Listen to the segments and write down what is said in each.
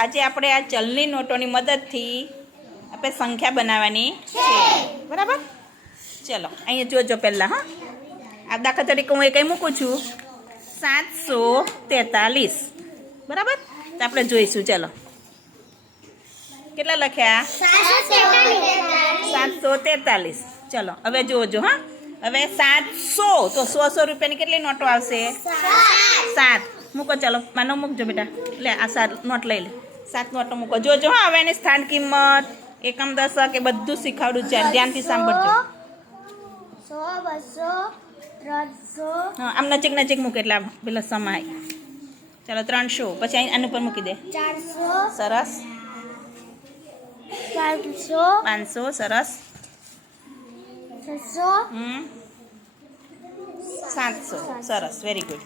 આજે આપણે આ ચલની નોટોની મદદથી આપણે સંખ્યા બનાવવાની છે, બરાબર? ચલો અહીંયા જોજો પહેલાં. હા, આ દાખલા તરીકે હું એ કંઈ મૂકું છું 743, બરાબર? તો આપણે જોઈશું. ચલો કેટલા લખ્યા? 743. ચલો હવે જોજો. હા, હવે 700 તો 100 રૂપિયાની કેટલી નોટો આવશે? 7. મૂકો. ચલો માનો મૂકજો બેટા. લે આ 7 નોટ લઈ લે. 7 નોટો મૂકો. જોજો. હા, હવે એની સ્થાન કિંમત, એકમ દશક એ બધું શીખવાડું છે. ધ્યાનથી સાંભળજો. 100, 200, 300. હા, આમ નજીક નજીક મૂકે એટલે પેલા સમાય. ચાલો 300. પછી અહીં આની ઉપર મૂકી દે. 400. સરસ. 500. 500. સરસ. 600. 700. સરસ. Very good.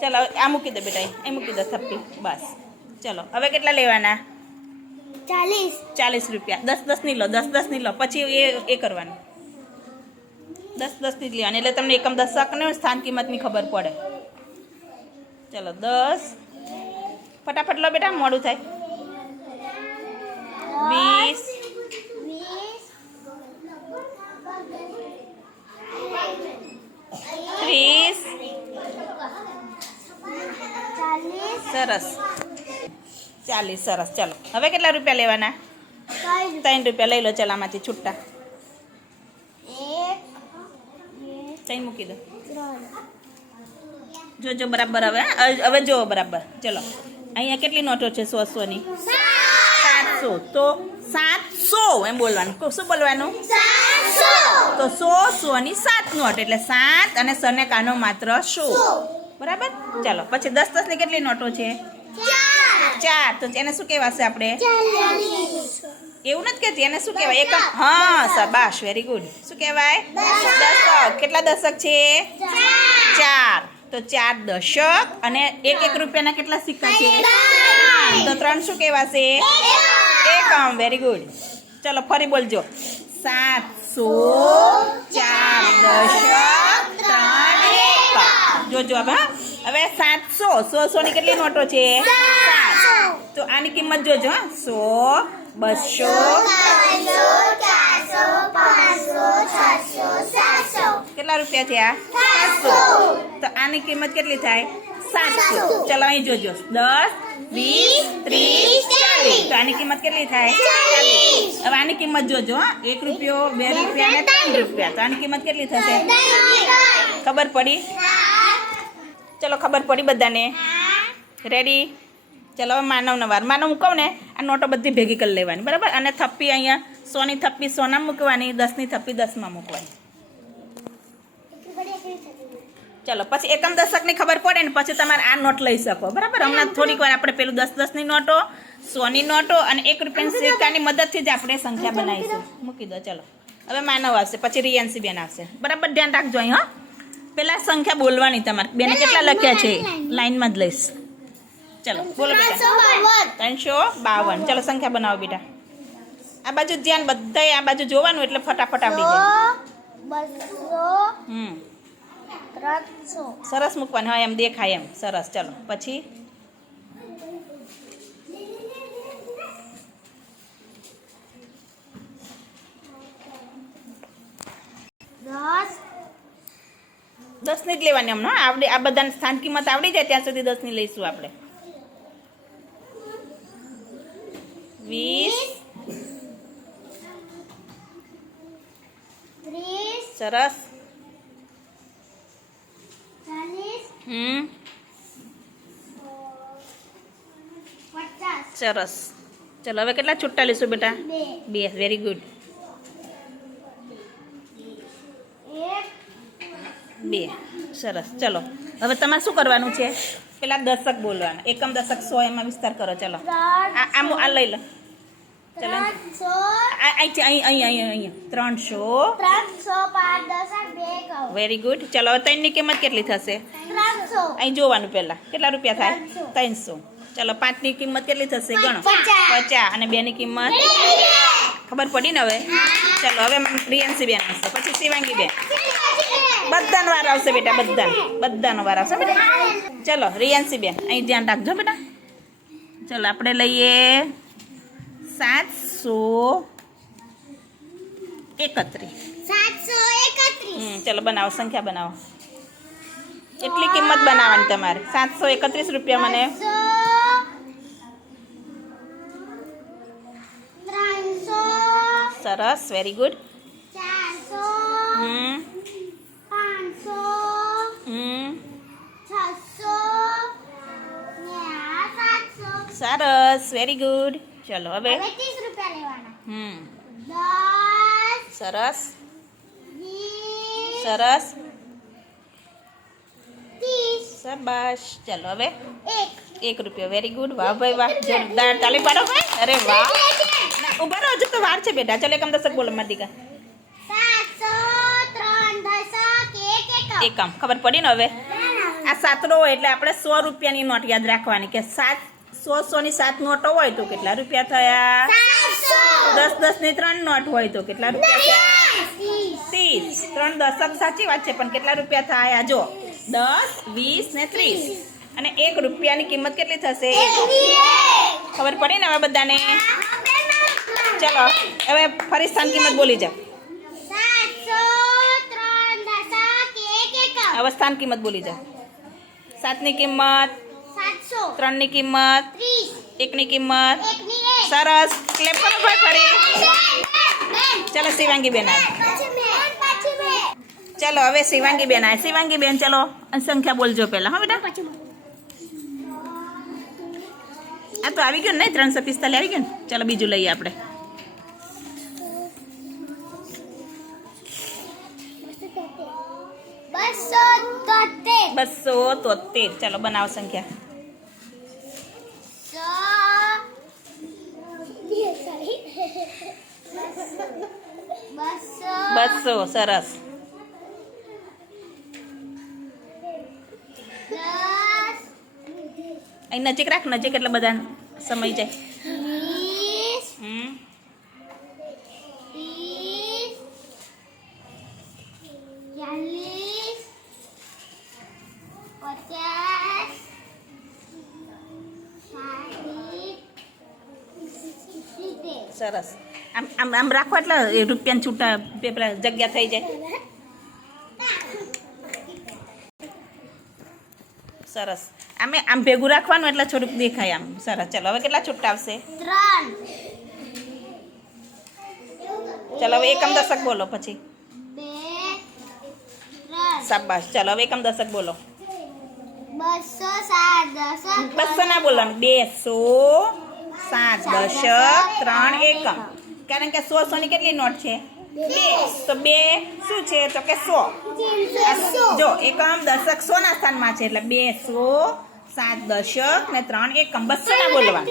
ચાલો આ મૂકી દે બેટા. અહીં મૂકી દે થપ્પી. બસ. ચલો હવે કેટલા લેવાના? 40 રૂપિયા. 10 ની લો. 10 ની લો. પછી એ કરવાનું 10 ની જ લેવાની, એટલે તમને એકમ દશક ને સ્થાન કિંમતની ખબર પડે. ચલો 10. ફટાફટ લો બેટા, મોડું થાય. 20. 30. સરસ. 40. સરસ. ચલો હવે કેટલા રૂપિયા લેવાના? 3 રૂપિયા લઈ લો. ચલ આમાંથી છૂટા 3 મૂકી દો. જોજો બરાબર. હવે જો બરાબર. ચલો અહીંયા કેટલી નોટો છે? 100 ની. 700. તો 700 એમ બોલવાનું. શું બોલવાનું? તો 100 ની 7 નોટ એટલે 7 અને સને કાનો માત્ર 100, બરાબર? ચાલો પછી 10 ની કેટલી નોટો છે? 4. તો એને શું કહેવાશે આપણે? એવું નથી કહેતી. એને શું કહેવાય? એકમ. હા, શાબાશ, વેરી ગુડ. શું કહેવાય? દશક. કેટલા દશક છે? 4. તો 4 દશક. અને 1 રૂપિયાના કેટલા સિક્કા છે? 3. તો 3 શું કહેવાશે? એકમ. Very good. ચલો ફરી બોલજો. 700, 4 દશક, 3 એકમ. જોજો હવે. હવે 700. 100 ની કેટલી નોટો છે? 7. તો આની કિંમત જોજો. 100, 200, 400, 500, 600, 700. કેટલા રૂપિયા થયા? 700. તો આની કિંમત કેટલી થાય? 700. ચલો અહીં જોજો. 10, 20, 30, 40. તો આની કિંમત કેટલી થાય? 40. હવે આની કિંમત જોજો. 1 રૂપિયો, 2 રૂપિયા અને 3 રૂપિયા. તો આની કિંમત કેટલી થશે? ખબર પડી? ચલો ખબર પડી બધાને? રેડી? ચલો હવે માનવનો વાર. માનવ હું કહું ને, આ નોટો બધી ભેગી કરી લેવાની, બરાબર? અને થપ્પી અહીંયા 100 ની થપ્પી 100 મૂકવાની, 10 ની થપ્પી 10 મૂકવાની. ચલો પછી એકમ દશકની ખબર પડે ને પછી તમારે આ નોટ લઈ શકો, બરાબર? હમણાં થોડીક વાર આપણે પેલું 10 ની નોટો, 100 ની નોટો અને 1 રૂપિયાની સિક્કાની મદદથી જ આપણે સંખ્યા બનાવીશું. મૂકી દો. ચલો હવે માનવ આવશે, પછી રિયાન્સી બેન આવશે. બરાબર ધ્યાન રાખજો અહીં. હા, પેલા સંખ્યા બોલવાની તમારે. બેને કેટલા લખ્યા છે? લાઈનમાં જ લઈશ. ચલો બોલો બેટા. 352. ચલો સંખ્યા બનાવો બેટા. આ બાજુ ધ્યાન, બધાય આ બાજુ જોવાનું એટલે ફટાફટ આવડી જાય. 200, 300. સરસ મૂકવાનું. હા, એમ દેખાય એમ. સરસ. ચલો પછી 10 ની જ લેવાની. હમણાં આવડે. આ બધાને સ્થાન કિંમત આવડી જાય ત્યાં સુધી 10 ની લઈશું આપણે. 20. 30. સરસ. 40. 50. સરસ. ચલો હવે કેટલા છૂટા લઈશું બેટા? 2. Very good. 2. સરસ. ચલો હવે તમારે શું કરવાનું છે? પેલા દશક બોલવાના. એકમ દશક 100 એમાં વિસ્તાર કરો. ચલો આ લઈ લો. ચલો અહીં 300. 5 વેરી ગુડ. ચલો હવે 3 ની કિંમત કેટલી થશે? 300. અહીં જોવાનું પહેલા. કેટલા રૂપિયા થાય? 300. ચલો 5 ની કિંમત કેટલી થશે? ગણો. 50. અને 2 ની કિંમત ખબર પડી ને હવે? ચલો હવે રિયાન્સી બેન આવશે, પછી શિવાંગી બેન. બધાનો વાર આવશે બેટા. બધાનો વાર આવશે બેટા. ચલો રિયાન્સી બેન અહીં ધ્યાન રાખજો બેટા. ચલો આપણે લઈએ 731. 731. ચલો બનાવો, સંખ્યા બનાવો. એટલી કિંમત બનાવવાની તમારે. 731 રૂપિયા મને. 300. સરસ, વેરી ગુડ. 400. હમ 500. હમ 600. ને આ 700. સરસ, વેરી ગુડ. ચલો હવે. હવે 30 રૂપિયા લેવાના. 10. સરસ 20. સરસ 30. શાબાશ. ચલો હવે 1. 1 રૂપિયો. Very good. વાહ ભાઈ વાહ, જોરદાર. તાલી પાડો ભાઈ. અરે વાહ. ના, ઉભા રહો, હજુ તો વાર છે બેટા. ચલો એકમ દશક બોલો મારી દીકરા. 700. 3 દશક 1 એકમ ખબર પડી ને હવે. આ સાતડો હોય એટલે આપણે 100 રૂપિયાની નોટ યાદ રાખવાની કે 100 ની 7 નોટો હોય તો કેટલા રૂપિયા થયા? 10 ની 3 નોટ હોય તો કેટલા રૂપિયા થયા? 30. 3 દશક સાચી વાત છે, પણ કેટલા રૂપિયા થયા? જો 10, 20 ને 30. અને 1 રૂપિયાની કિંમત કેટલી થશે? ખબર પડી ને હવે બધાને? ચલો હવે ફરી સ્થાન કિંમત બોલી જાઓ. 700. 3 દશક 1 હવે સ્થાન કિંમત બોલી જાઓ. 7 ની કિંમત, 700. 3 ની કિંમત, 30. 1 ની કિંમત. 1 ની 1. સરસ. ક્લેપ કરો ભાઈ ફરી. ચલો શિવાંગી બેન આવે. ચલો હવે શિવાંગી બેન આવે. શિવાંગી બેન ચલો સંખ્યા બોલજો પહેલા. હા બેટા. આ તો આવી ગયું ને 345 આવી ગયું ને. ચલો બીજું લઈએ આપણે. 273. ચલો બનાવો સંખ્યા. 200. સરસ. 10. અહીં નજીક રાખ, નજીક એટલે બધા સમય જાય. 20. હમ 30. 40. 60. 70. સરસ. આમ આમ આમ રાખો એટલે એ રૂપિયાની છૂટા પેપર જગ્યા થઈ જાય. સરસ. આમ ભેગું રાખવાનું એટલે થોડુંક દેખાય આમ. સરસ. ચલો હવે કેટલા છૂટા આવશે? 3. ચલો હવે એકમ દશક બોલો પછી. 2. 3. શાબાશ. ચલો હવે એકમ દશક બોલો. 207 દશક. 200 ના બોલવાનું. 207 દશક 3 એકમ. કારણ કે 100 ની કેટલી નોટ છે? 2. તો 2 શું છે? તો કે 100. જો એકમ દશક 100 ના સ્થાનમાં છે એટલે 207 દશક ને 3 એકમ. 200 ના બોલવાનું.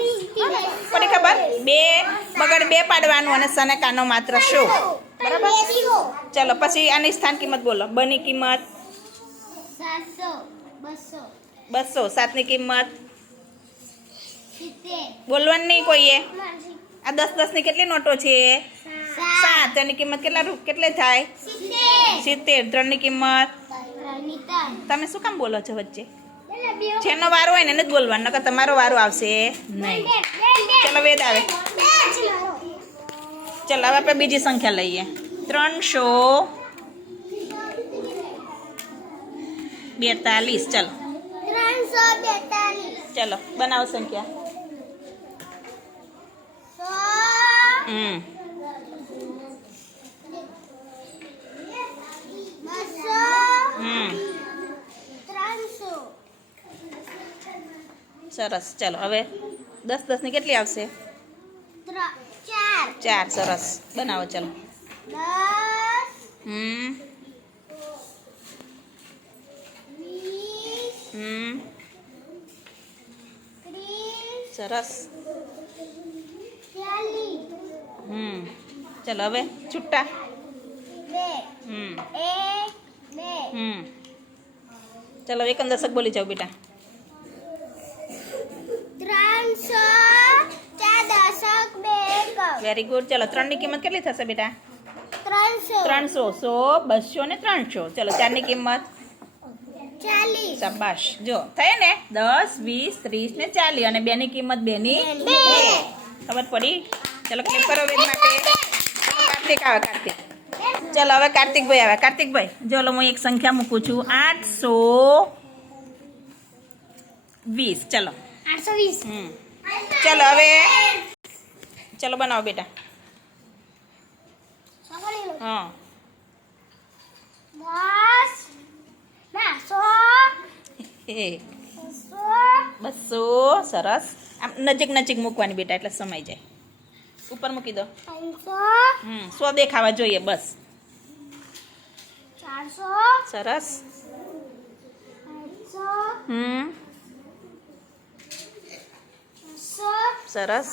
પડી ખબર? 2 બગડ 2 પાડવાનું અને સને કાનો માત્ર શો. બરાબર. ચલો પછી આની સ્થાન કિંમત બોલો. બની કિંમત 700. 200. 7 ની કિંમત 70. બોલવાનું નહીં કોઈએ. આ 10 ની કેટલી નોટો છે? 7. એની કિંમત કેટલી થાય? 70. 3 ની કિંમત. તમે શું કામ બોલો છો વચ્ચે? જેનો વારો હોય ને એને જ બોલવાનું, નકર તમારો વારો આવશે નહીં. ચલો વેદ આવે. ચલો હવે આપણે બીજી સંખ્યા લઈએ. 342. ચલો 342. ચલો બનાવો સંખ્યા. 100. 200. 300. સરસ. ચલો હવે 10 ની કેટલી આવશે? 4. સરસ. બનાવો ચલો. 10. 20. 30. સરસ. 40. ચલો હવે છૂટા. 2. 1. 2. ચલો એકમ દશક બોલી જાઓ બેટા. 300. 4 દશક 2 એકમ. Very good. ચલો 3 ની કિંમત કેટલી થશે બેટા? 300. 300. 100, 200 ને 300. ચલો 4 ની કિંમત. 40 શાબાશ જો થઈ ને 10 20 30 ને 40 અને બેની કિંમત બેની બે. ખબર પડી ચલો ક્લિક કરો વેદ માટે ચલો કાર્તિક આવે કાર્તિક ચલો હવે કાર્તિકભાઈ આવે કાર્તિકભાઈ ચલો હું એક સંખ્યા મૂકું છું 820 ચલો 820 ચલો હવે ચલો બનાવો બેટા સવારી લો હા 10 200 સરસ આમ નજીક નજીક મૂકવાની બેટા એટલે સમાઈ જાય ઉપર મૂકી દો 100 દેખાવા જોઈએ બસ 400 સરસ 500 600 સરસ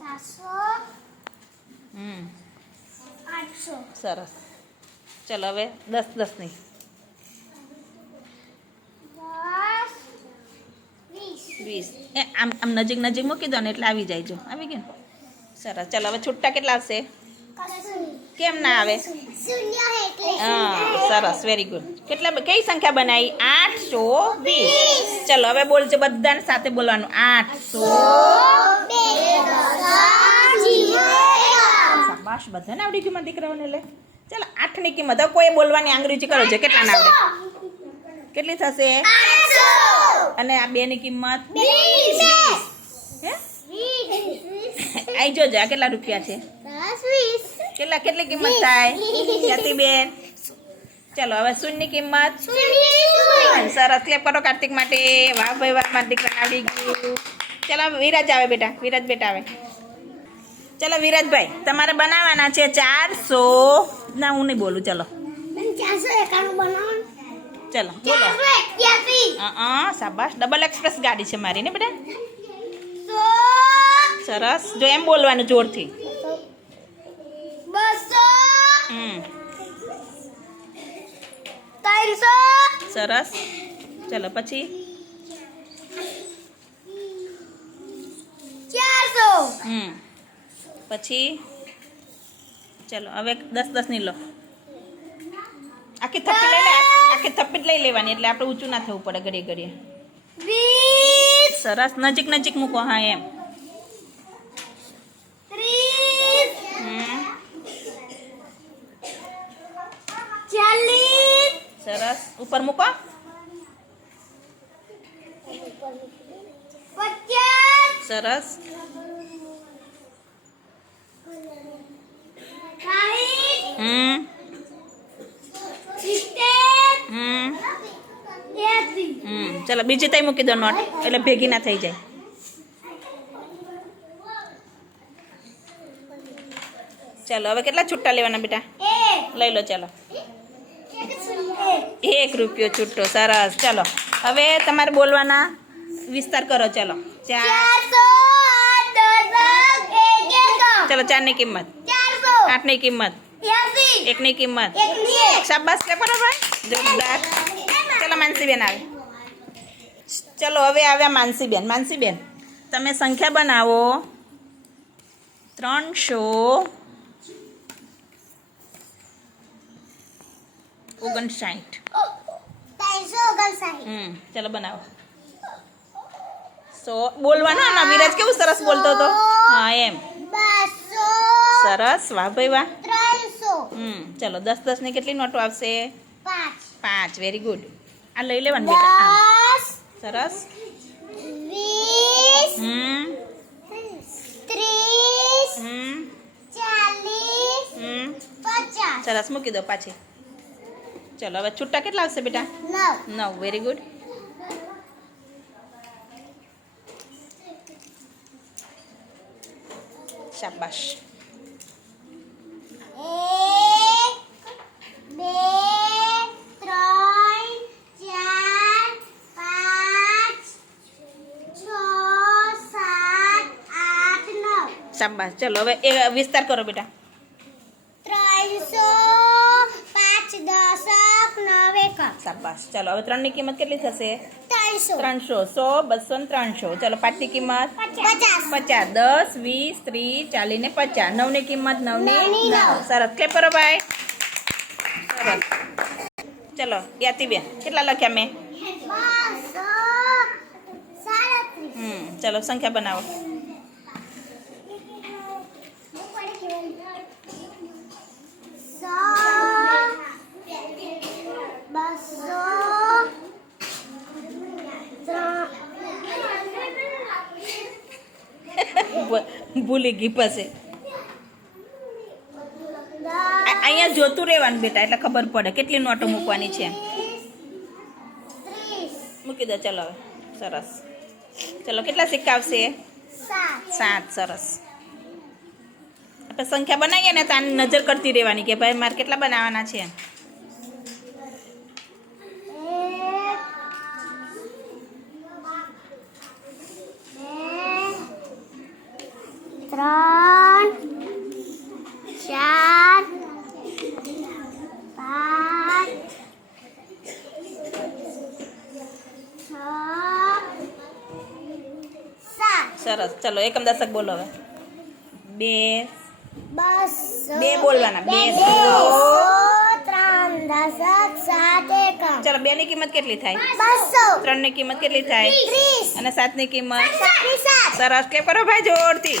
700 800 સરસ ચલો હવે 10 10 ની 10 20 આમ આમ નજીક નજીક મૂકી દો ને એટલે આવી જાય જો આવી ગયું ને? સરસ ચલો હવે છૂટા કેટલા આવશે 20 કેમ ના આવે શૂન્ય એટલે હા સરસ વેરી ગુડ કેટલા કઈ સંખ્યા બનાવી 820 ચલો હવે બોલજો બધાને સાથે બોલવાનું 800 શાબાશ બધાને આવડી ગયું મારા દીકરાઓને લે ચાલો 8 ની કિંમત હવે કોઈ બોલવાની આંગળી ઊંચી કરો છો કેટલા ના આવડે કેટલી થશે અને આ 2 ની કિંમત હે આઈ જોજો આ કેટલા રૂપિયા છે કેટલી કિંમત થાય ખ્યાતિબેન ચલો હવે શૂન્યની કિંમત સરસ ક્લેપ કરો કાર્તિક માટે વાહ ભાઈ વાહ મારા દીકરાને આવડી ગયું ચલો વિરાજ આવે બેટા વિરાજ બેટા આવે ચલો વિરાજભાઈ તમારે બનાવવાના છે 400 ના હું નહીં બોલું ચલો ચલો બોલો શાબાશ ડબલ એક્સપ્રેસ ગાડી છે મારી ને બેટા સરસ જો એમ બોલવાનું જોરથી 300 સરસ ચલો પછી 400 પછી ચલો હવે 10 ની લો આખી થપ્પી લઈ લે આખી થપ્પી જ લઈ લેવાની એટલે આપણે ઊંચું ના થવું પડે ઘડીએ ઘડીએ 20 સરસ નજીક નજીક મૂકો હા એમ 30 40 સરસ ઉપર મૂકો 50 સરસ 60 70 ચલો બીજી તઈ મૂકી દો નોટ એટલે ભેગી ના થઈ જાય ચલો હવે કેટલા છૂટા લેવાના બેટા લઈ લો ચલો 1 રૂપિયો છૂટો સરસ ચલો હવે તમારે બોલવાના વિસ્તાર કરો ચલો 4 ચલો 4 ની કિંમત 8 ની કિંમત 1 ની કિંમત શાબાશ લે બરાબર જોરદાર ચલો માનસીબેન આવે ચલો હવે આવ્યા માનસીબેન તમે સંખ્યા બનાવો 359 ચલો બનાવો બોલવાના ના વિરાજ કેવું સરસ બોલતો હતો હા એમ સરસ વાહ ભાઈ વાહ 300 ચલો 10 ની કેટલી નોટો આવશે 5 5 વેરી ગુડ આ લઈ લેવાનું બેટા આમ. 10 સરસ 20 30 40 50 સરસ મૂકી દો પાછી ચલો હવે છૂટા કેટલા આવશે બેટા 9 વેરી ગુડ શાબાશ 1 2 3 4 5 6 7 8 9 શાબાશ ચલો હવે એ વિસ્તાર કરો બેટા 300 5 10 9 1 શાબાશ ચલો હવે 3 ની કિંમત કેટલી થશે 300 300 100 200 300 ચલો 5 ની કિંમત 50 50 10 20 30 40 ને 50 9 ની કિંમત 9 ની 9 સરસ ક્લેપ કરો ભાઈ સરસ ચલો યાતિબેન કેટલા લખ્યા મેં 237. ચલો સંખ્યા બનાવો. ભૂલી ગઈ પછી અહીંયા જોતું રહેવાનું બેટા એટલે ખબર પડે કેટલી નોટો મૂકવાની છે. મૂકી દો ચલો હવે. સરસ. ચલો કેટલા સિક્કા આવશે? 7. સરસ. આપણે સંખ્યા બનાવીએ ને તો આની નજર કરતી રહેવાની કે ભાઈ મારે કેટલા બનાવવાના છે. 1 2 3 4 5 6 7. સરસ. ચલો એકમ દશક બોલો હવે. 2 બસ 2 બોલવાના. 2 ત્રણ દશક 7 એકમ. ચલો 2 ની કિંમત કેટલી થાય? 200 3 ની કિંમત કેટલી થાય? 30 અને 7 ની કિંમત? 7 સરસ. ક્લેપ કરો ભાઈ જોરથી.